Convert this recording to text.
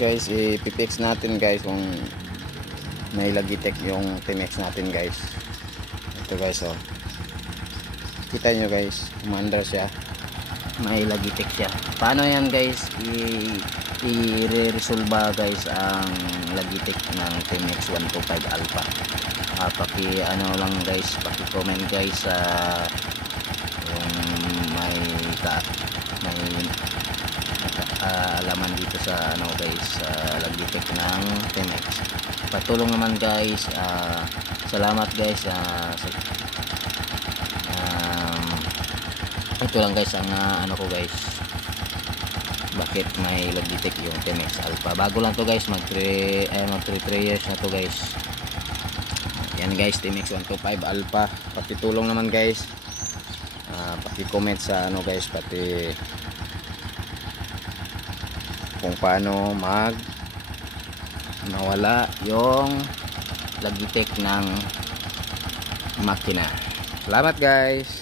Guys, ipipix natin guys kung may Logitech yung Timex natin guys. Ito guys, oh. Kita nyo guys, umandar siya. May Logitech siya. Paano yan guys? I-resolve guys ang Logitech ng Timex 125 Alpha. Paki ano lang guys, paki comment guys sa kung may alaman dito sa ano guys, Logitech ng Timex. Patulong naman guys, salamat guys. Ito lang guys ang ano ko guys, bakit may Logitech yung Timex Alpha. Bago lang to guys, mag 3 years na to guys. Yan guys, Timex 125 Alpha. Pati tulong naman guys, pati comment sa ano guys, pati kung paano nawala yung Logitech ng makina. Salamat guys.